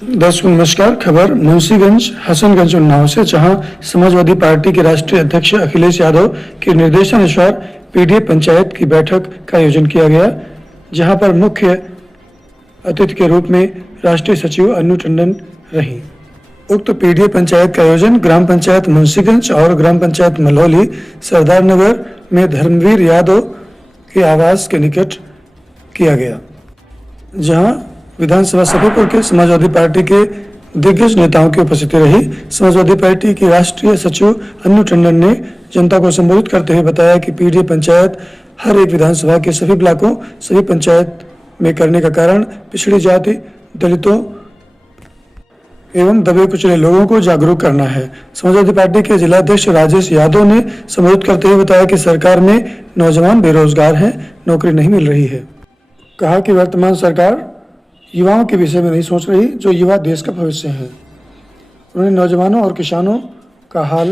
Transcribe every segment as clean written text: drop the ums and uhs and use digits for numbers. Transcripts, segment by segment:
दर्शकों नमस्कार। खबर मुंशीगंज हसनगंज उन्नाव से, जहां समाजवादी पार्टी के राष्ट्रीय अध्यक्ष अखिलेश यादव के निर्देशानुसार पीडीए पंचायत की बैठक का आयोजन किया गया, जहां पर मुख्य अतिथि के रूप में राष्ट्रीय सचिव अन्नू टंडन रहीं। उक्त पीडीए पंचायत का आयोजन ग्राम पंचायत मुंशीगंज और ग्राम पंचायत मलहौली सरदार नगर में धर्मवीर यादव के आवास के निकट किया गया, जहां विधानसभा सभापुर के समाजवादी पार्टी के दिग्गज नेताओं की उपस्थिति रही। समाजवादी पार्टी की राष्ट्रीय सचिव अन्नू टंडन ने जनता को संबोधित करते हुए बताया कि पीडीए पंचायत हर एक विधानसभा के सभी ब्लॉकों, सभी पंचायत में करने का कारण पिछड़ी जाति, दलितों एवं दबे कुचले लोगों को जागरूक करना है। समाजवादी पार्टी के जिलाध्यक्ष राजेश यादव ने संबोधित करते हुए बताया कि सरकार में नौजवान बेरोजगार हैं, नौकरी नहीं मिल रही है। कहा कि वर्तमान सरकार युवाओं के विषय में नहीं सोच रही, जो युवा देश का भविष्य है। उन्होंने नौजवानों और किसानों का हाल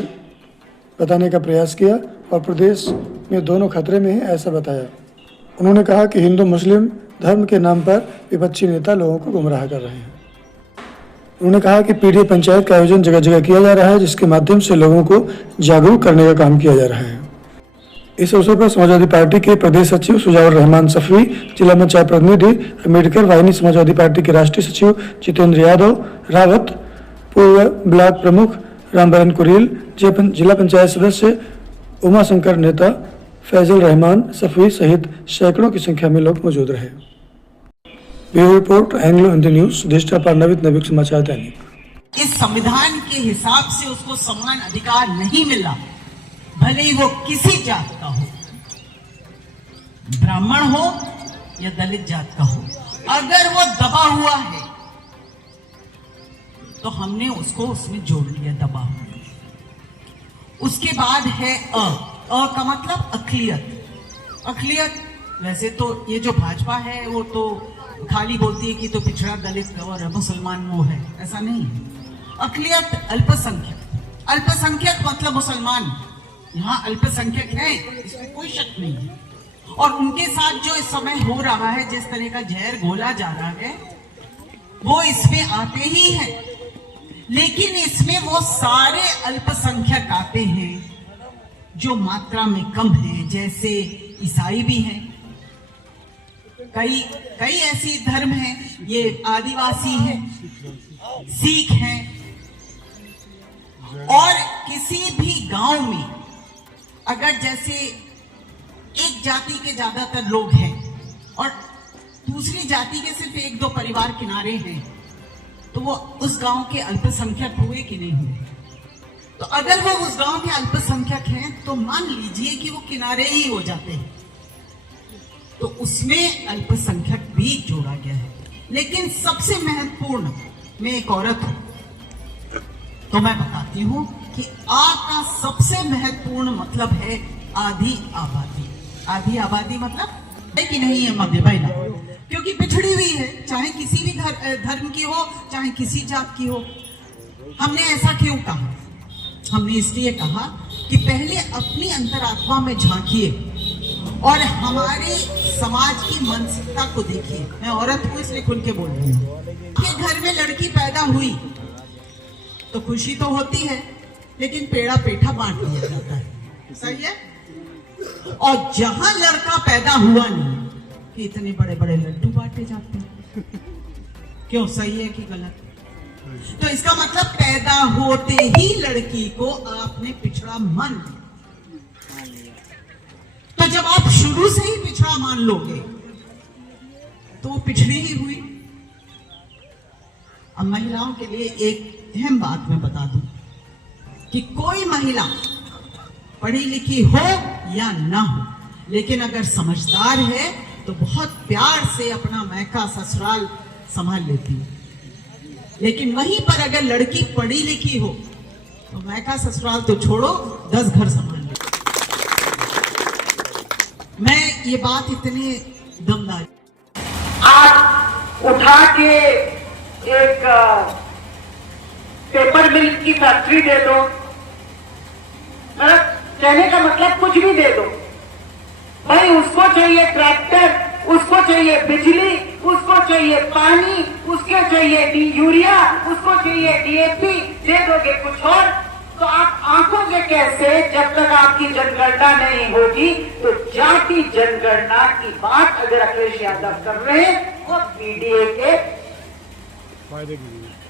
बताने का प्रयास किया और प्रदेश में दोनों खतरे में है, ऐसा बताया। उन्होंने कहा कि हिंदू मुस्लिम धर्म के नाम पर विपक्षी नेता लोगों को गुमराह कर रहे हैं। उन्होंने कहा कि पीडीए पंचायत का आयोजन जगह जगह किया जा रहा है, जिसके माध्यम से लोगों को जागरूक करने का काम किया जा रहा है। इस अवसर पर समाजवादी पार्टी के प्रदेश सचिव सुजाउर रहमान सफवी, जिला पंचायत प्रतिनिधि अम्बेडकर वाहिनी, समाजवादी पार्टी के राष्ट्रीय सचिव जितेंद्र यादव रावत, पूर्व ब्लॉक प्रमुख रामबरन कुरेल, जिला पंचायत सदस्य उमाशंकर नेता फैजल रहमान सफवी सहित सैकड़ों की संख्या में लोग मौजूद रहे। Bureau report, Anglo Hindi news, देशटा पर नवीन नवीक समाचार दैनिक। इस संविधान के हिसाब से उसको समान अधिकार नहीं मिला, भले ही वो किसी जात का हो, ब्राह्मण हो या दलित जात का हो, अगर वो दबा हुआ है तो हमने उसको उसमें जोड़ लिया, दबा हुआ। उसके बाद है अ का मतलब अक़लियत। अक़लियत वैसे तो ये जो भाजपा है वो तो खाली बोलती है कि तो पिछड़ा, दलित और मुसलमान वो है, ऐसा नहीं है। अक़लियत अल्पसंख्यक, अल्पसंख्यक मतलब मुसलमान, यहाँ अल्पसंख्यक है, इसमें कोई शक नहीं है। और उनके साथ जो इस समय हो रहा है, जिस तरह का जहर घोला जा रहा है, वो इसमें आते ही है। लेकिन इसमें वो सारे अल्पसंख्यक आते हैं जो मात्रा में कम है, जैसे ईसाई भी हैं, कई ऐसी धर्म हैं, ये आदिवासी हैं, सिख हैं। और किसी भी गांव में अगर जैसे एक जाति के ज्यादातर लोग हैं और दूसरी जाति के सिर्फ एक दो परिवार किनारे हैं, तो वो उस गांव के अल्पसंख्यक हुए कि नहीं हुए? तो अगर वो उस गांव के अल्पसंख्यक हैं तो मान लीजिए कि वो किनारे ही हो जाते हैं, तो उसमें अल्पसंख्यक भी जोड़ा गया है। लेकिन सबसे महत्वपूर्ण, मैं एक औरत हूं तो मैं बताती हूं कि आ का सबसे महत्वपूर्ण मतलब है आधी आबादी। आधी आबादी मतलब है कि नहीं है मध्य बहना, क्योंकि पिछड़ी हुई है, चाहे किसी भी धर्म की हो, चाहे किसी जात की हो। हमने ऐसा क्यों कहा? हमने इसलिए कहा कि पहले अपनी अंतरात्मा में झांकिए और हमारे समाज की मानसिकता को देखिए। मैं औरत हूं इसलिए खुल के बोल रही हूँ कि घर में लड़की पैदा हुई तो खुशी तो होती है, लेकिन पेड़ा पेठा बांट लिया जाता है, सही है? और जहां लड़का पैदा हुआ नहीं कि इतने बड़े बड़े लड्डू बांटे जाते हैं। क्यों, सही है कि गलत? तो इसका मतलब पैदा होते ही लड़की को आपने पिछड़ा मान लिया। तो जब आप शुरू से ही पिछड़ा मान लोगे तो वो पिछड़ी ही हुई। अब महिलाओं के लिए एक अहम बात मैं बता दूं कि कोई महिला पढ़ी लिखी हो या ना हो, लेकिन अगर समझदार है तो बहुत प्यार से अपना मैका ससुराल संभाल लेती है। लेकिन वहीं पर अगर लड़की पढ़ी लिखी हो तो मैका ससुराल तो छोड़ो, 10 घर संभाल लेती। मैं ये बात इतनी दमदार आज उठा के एक पेपर मिल की फैक्ट्री दे दो, कहने का मतलब कुछ भी दे दो भाई, उसको चाहिए ट्रैक्टर, उसको चाहिए बिजली, उसको चाहिए पानी, उसको चाहिए यूरिया, उसको चाहिए डीएपी, दे दोगे कुछ और तो आप आंकोगे कैसे जब तक आपकी जनगणना नहीं होगी। तो जाति जनगणना की बात अगर अखिलेश यादव कर रहे हैं वो पीडीए के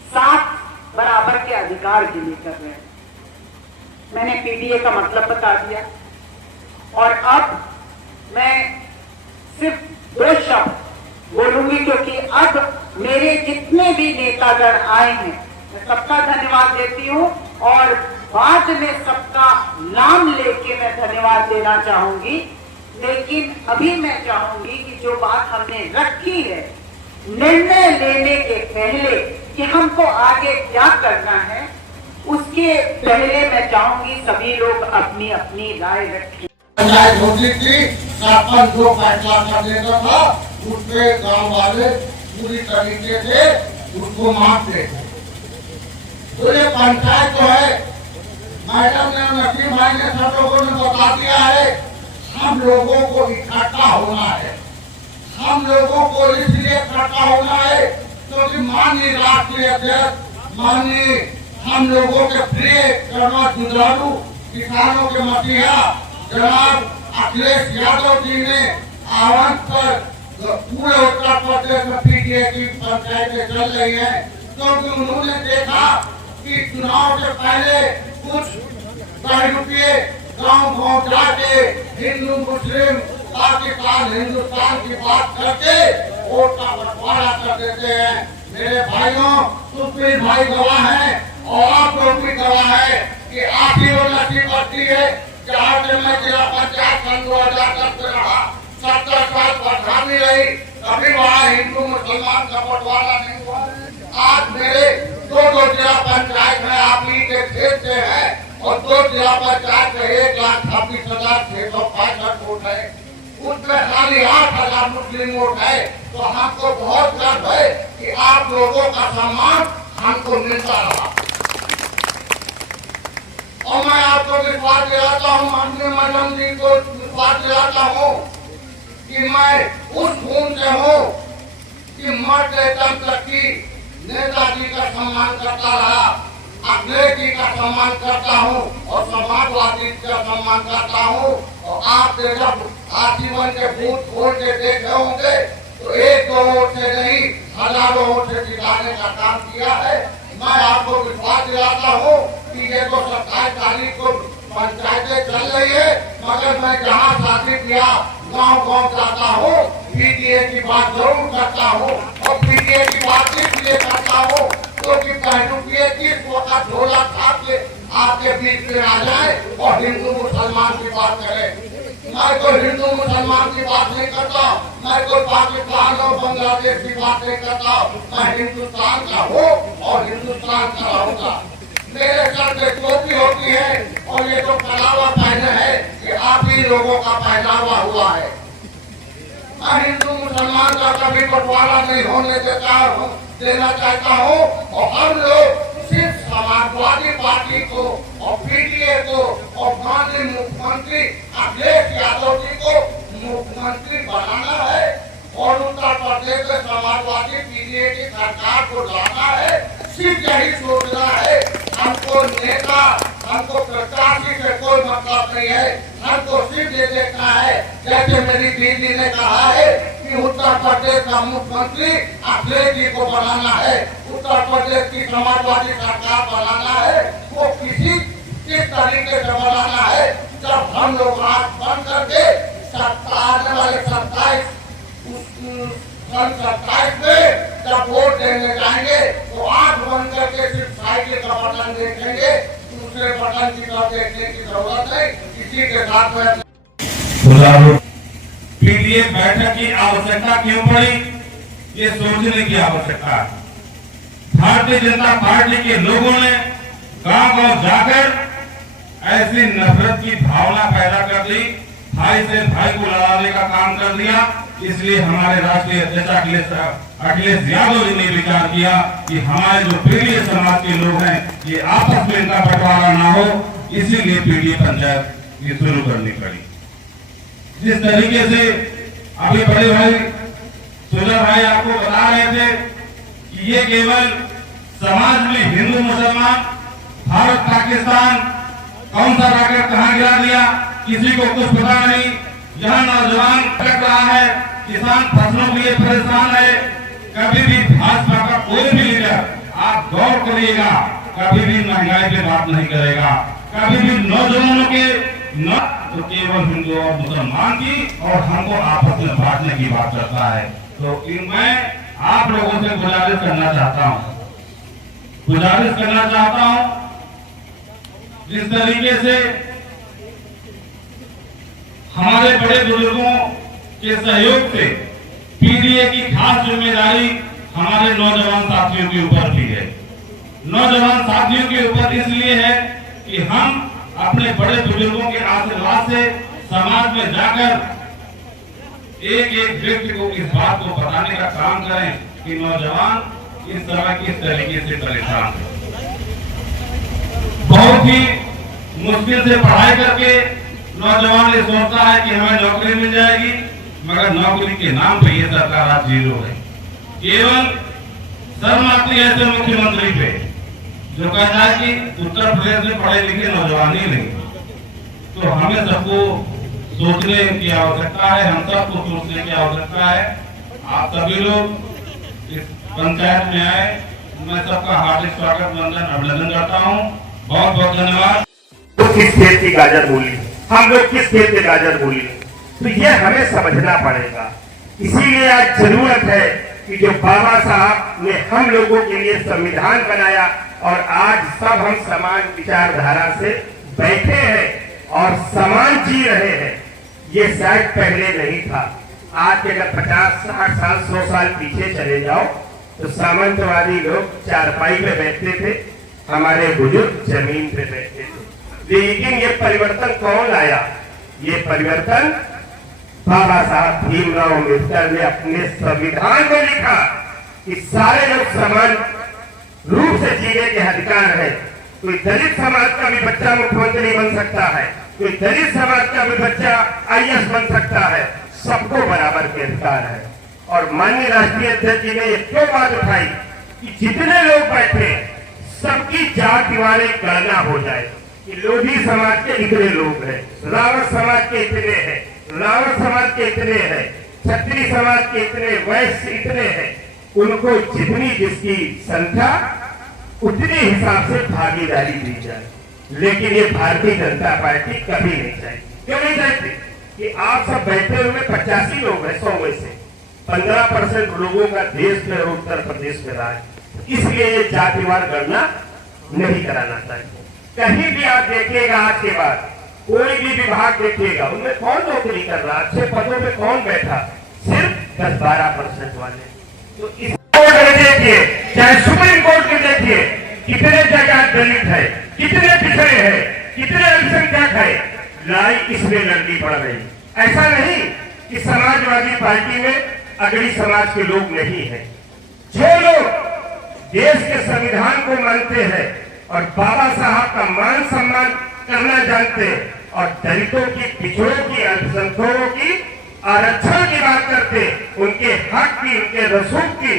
साथ बराबर के अधिकार के लिए कर रहे हैं। मैंने पीडीए का मतलब बता दिया और अब मैं सिर्फ 2 शब्द बोलूंगी क्योंकि अब मेरे जितने भी नेतागण आए हैं मैं सबका धन्यवाद देती हूं और बाद में सबका नाम लेके मैं धन्यवाद देना चाहूंगी। लेकिन अभी मैं चाहूंगी कि जो बात हमने रखी है निर्णय लेने के पहले कि हमको आगे क्या करना है उसके पहले मैं चाहूंगी सभी लोग अपनी अपनी राय रखें। पंचायत होती थी, सरपंच जो फैसला कर देता था उसपे गांव वाले पूरी तरीके से उसको मानते थे। तो ये पंचायत जो है मैडम ने नसीम भाई ने सब लोगों ने बता दिया है हम लोगों को इकट्ठा होना है। हम लोगों को इसलिए इकट्ठा होना है क्योंकि माननीय राष्ट्रीय अध्यक्ष माननीय हम लोगों के प्रिय कर्मा जुझारू किसानों के मसीहा जनाब अखिलेश यादव जी ने आह्वान पर पूरे उत्तर प्रदेश में पीडीए की पंचायतें चल रही हैं क्योंकि उन्होंने देखा कि चुनाव से पहले कुछ रुपये गाँव जाके हिंदू मुस्लिम पाकिस्तान हिंदुस्तान की बात करके वोट का बंटवारा कर देते हैं। मेरे भाइयों सुप्रीम भाई गवाह है और आप लोग भी गवाह है कि आखिर वो नसीब बढ़ती है। जहाँ से मैं जिला पंचायत सन 2010 में रहा 70 साल प्रधानी रही कभी वहाँ हिंदू मुसलमान का बंटवारा नहीं हुआ। आज मेरे 2 जिला पंचायत में आप ही के खेत से है और 2 जिला पंचायत में 1,26,665 वोट है उसमें खाली 8,000 मुस्लिम वोट है। तो हमको बहुत गर्व है कि आप लोगों का सम्मान हमको मिलता रहा और मैं आपको विश्वास दिलाता हूँ माननीय मैडम जी को विश्वास दिलाता हूँ कि मैं उस खून से हूँ कि मरते दम तक की नेताजी का सम्मान करता रहा अखिलेश जी का सम्मान करता हूँ और समाजवादी का सम्मान करता हूँ। और आप जब आजीवन के बूथ खोल के देखे होंगे तो 1-2 वोट से नहीं हजारों वोट से जिताने का काम किया है। मैं आपको विश्वास दिलाता हूँ कि ये तो 27 तारीख को पंचायतें चल रही है मगर मैं जहाँ शादी किया गाँव जाता हूँ पीडीए की बात जरूर करता हूँ और पीडीए की बात इसलिए करता हूँ क्योंकि रुपये की वक्त झोला छाप के आपके बीच में आ जाए और हिंदू मुसलमान की बात करे। मैं तो हिंदू मुसलमान की बात नहीं करता, मैं तो पाकिस्तान और बांग्लादेश की बात नहीं करता। मैं हिंदुस्तान का हूँ और हिंदुस्तान का रहूंगा। मेरे सर पे टोपी होती है और ये जो पहनावा पहने है ये आप ही लोगों का पहनावा हुआ है। मैं हिंदू मुसलमान का कभी बंटवारा नहीं होने देना चाहता हूँ और हम लोग सिर्फ समाजवादी पार्टी को और पीडीए को और माननीय मुख्यमंत्री अखिलेश यादव जी को मुख्यमंत्री बनाना है और उत्तर प्रदेश में समाजवादी पीडीए की सरकार को लाना है। सिर्फ यही सोचना है। हमको नेता हमको प्रत्याशी से कोई मतलब नहीं है। हमको सिर्फ ये देखना है जैसे मेरी दीदी ने कहा है कि उत्तर प्रदेश का मुख्यमंत्री अखिलेश जी को बनाना है, उत्तर प्रदेश की समाजवादी सरकार बनाना है। वो किस तरीके से बनाना है जब हम लोग आंख बंद करके आने वाले 27 में जब वोट देने जाएंगे तो आंख बंद करके सिर्फ साइकिल का बटन देखेंगे, दूसरे बटन की तरफ देखने की जरूरत है। इसी के साथ में पीडीए बैठक की आवश्यकता क्यों पड़ी ये सोचने की आवश्यकता है। भारतीय जनता पार्टी के लोगों ने गांव-गांव जाकर ऐसी नफरत की भावना पैदा कर दी, भाई से भाई को लड़ाने का काम कर दिया। इसलिए हमारे राष्ट्रीय अध्यक्ष अखिलेश यादव जी ने विचार किया कि हमारे जो पीडीए समाज के लोग हैं ये आपस में इनका बंटवारा ना हो, इसीलिए पीडीए पंचायत ये शुरू करनी पड़ी। जिस तरीके से अभी बड़े भाई सुजन शंकर भाई आपको बता रहे थे कि ये केवल समाज में हिंदू मुसलमान, भारत पाकिस्तान, कौन सा रॉकेट कहां गिरा दिया किसी को कुछ पता नहीं। यहाँ नौजवान भटक रहा है, किसान फसलों के लिए परेशान है। कभी भी भाजपा का कोई भी लीडर आप गौर करिएगा, कभी भी महंगाई पे बात नहीं करेगा, कभी भी नौजवानों के न तो केवल हिंदू और मुसलमान की और हमको आपस में बांटने की बात करता है। तो मैं आप लोगों से गुजारिश करना चाहता हूं जिस तरीके से हमारे बड़े बुजुर्गों के सहयोग से पीडीए की खास जिम्मेदारी हमारे नौजवान साथियों के ऊपर भी है। नौजवान साथियों के ऊपर इसलिए है कि हम अपने बड़े बुजुर्गों के आशीर्वाद से समाज में जाकर एक एक व्यक्ति को इस बात को बताने का काम करें कि नौजवान इस तरह किस तरीके से परेशान है। बहुत ही मुश्किल से पढ़ाई करके नौजवान ये सोचता है कि हमें नौकरी मिल जाएगी, मगर नौकरी के नाम पे ये सरकार आज जीरो है। केवल शर्म आती है ऐसे मुख्यमंत्री पे जो कहता है कि उत्तर प्रदेश में पढ़े लिखे नौजवान ही नहीं। तो हमें सबको सोचने की आवश्यकता है, हम सबको सोचने की आवश्यकता है। आप सभी लोग इस पंचायत में आए, मैं सबका हार्दिक स्वागत अभिनंदन करता हूँ। बहुत बहुत धन्यवाद। तो किस खेत की गाजर मूली, हम लोग किस खेत के गाजर मूली, तो ये हमें समझना पड़ेगा। इसीलिए आज जरूरत है कि जो बाबा साहब ने हम लोगों के लिए संविधान बनाया और आज सब हम समान विचारधारा से बैठे हैं और समान जी रहे हैं, ये शायद पहले नहीं था। आज के अगर 50, 60 साल, 100 साल पीछे चले जाओ तो सामंतवादी लोग चारपाई पे बैठते थे, हमारे बुजुर्ग जमीन पे बैठते थे। लेकिन ये परिवर्तन कौन लाया? ये परिवर्तन बाबा साहब भीमराव अम्बेडकर ने अपने संविधान में लिखा कि सारे लोग समान रूप से जीने के अधिकार है। कोई दलित समाज का भी बच्चा मुख्यमंत्री बन सकता है, कोई दलित समाज का भी बच्चा आईएएस बन सकता है, सबको बराबर के अधिकार है। और माननीय राष्ट्रीय अध्यक्ष जी ने ये क्यों बात उठाई कि जितने लोग बैठे सबकी जाति वाले गणना हो जाए कि लोधी समाज के इतने लोग हैं, रावत समाज के इतने हैं, रावत समाज के इतने हैं, क्षत्रिय समाज के इतने, वैश्य इतने हैं, उनको जितनी जिसकी संख्या उतने हिसाब से भागीदारी दी जाए। लेकिन ये भारतीय जनता पार्टी कभी नहीं चाहती। क्यों नहीं चाहती? कि आप सब बैठे हुए 85 लोग हैं, 100 में से 15% लोगों का देश में और उत्तर प्रदेश में रहा है, इसलिए ये जातिवार गणना नहीं कराना चाहिए। कहीं भी आप देखिएगा आज के बाद कोई भी विभाग देखिएगा उनमें कौन नौकरी कर रहा, अच्छे पदों पे कौन बैठा? सिर्फ 10-12% वाले। तो इस कोर्ट में देखिए, चाहे सुप्रीम कोर्ट में देखिए, कितने जगह दलित है, कितने पिछड़े हैं, कितने अल्पसंख्यक है, लड़ाई इसमें लड़नी पड़ रही। ऐसा नहीं कि समाजवादी पार्टी में अगली समाज के लोग नहीं है। जो लोग देश के संविधान को मानते हैं और बाबा साहब का मान सम्मान करना जानते हैं और दलितों की, पिछड़ों की, अल्पसंख्यकों की आरक्षण की बात करते, उनके हक की, उनके रसूख की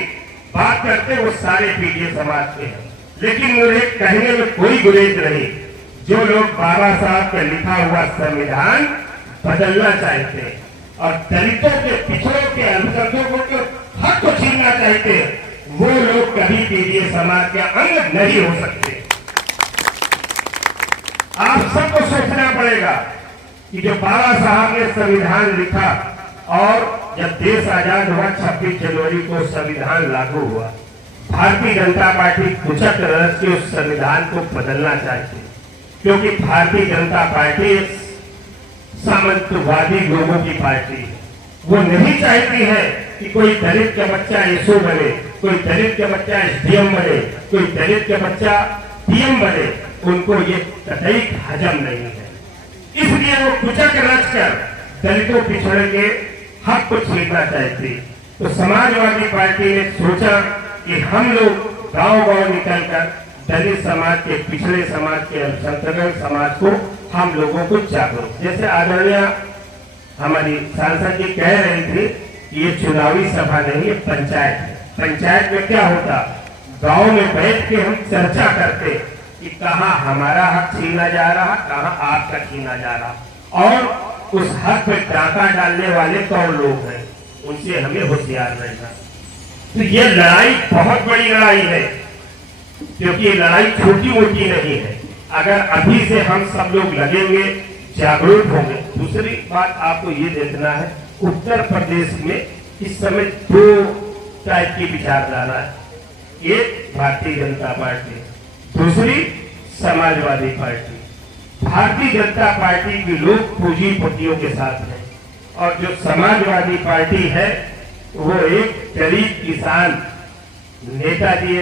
बात करते, वो सारे पीडीए समाज के हैं। लेकिन मुझे कहने में कोई गुरेज नहीं, जो लोग बाबा साहब का लिखा हुआ संविधान बदलना चाहते हैं और दलितों के, पिछड़ों के, अल्पसंख्यकों के हक को छीनना चाहते हैं, वो लोग कभी पीडीए समाज के अंग नहीं हो सकते। आप सबको सोचना पड़ेगा कि जो बाबा साहब ने संविधान लिखा और जब देश आजाद हुआ 26 जनवरी को संविधान लागू हुआ, भारतीय जनता पार्टी कुचक रस के उस संविधान को बदलना चाहती, क्योंकि भारतीय जनता पार्टी सामंतवादी लोगों की पार्टी है। वो नहीं चाहती है कि कोई दलित का बच्चा एसओ बने, कोई दलित का बच्चा एसडीएम बने, कोई दलित का बच्चा पीएम बने, उनको ये कतई हजम नहीं है। इसलिए वो कुचक रच कर दलितों, पिछड़े के हक को छीनना चाहती। तो समाजवादी पार्टी ने सोचा कि हम लोग गांव-गांव निकलकर दलित समाज के, पिछड़े समाज के, अल्पसंख्यक समाज को हम लोगों को जागरूक, जैसे आदरणीय हमारी सांसद जी कह रही थी कि ये चुनावी सभा नहीं है, पंचायत है। पंचायत में क्या होता, गांव में बैठ के हम चर्चा करते कि कहाँ हमारा हक छीना जा रहा, कहाँ आपका छीना जा रहा, और उस हक पे डाका डालने वाले कौन लोग हैं, उनसे हमें होशियार रहना। तो ये लड़ाई बहुत बड़ी लड़ाई है, क्योंकि ये लड़ाई छोटी मोटी नहीं है। अगर अभी से हम सब लोग लगेंगे, जागरूक होंगे। दूसरी बात आपको ये देखना है, उत्तर प्रदेश में इस समय 2 टाइप की विचारधारा है। एक भारतीय जनता पार्टी, दूसरी समाजवादी पार्टी। भारतीय जनता पार्टी के लोग पूंजीपतियों के साथ हैं, और जो समाजवादी पार्टी है वो एक गरीब किसान नेताजी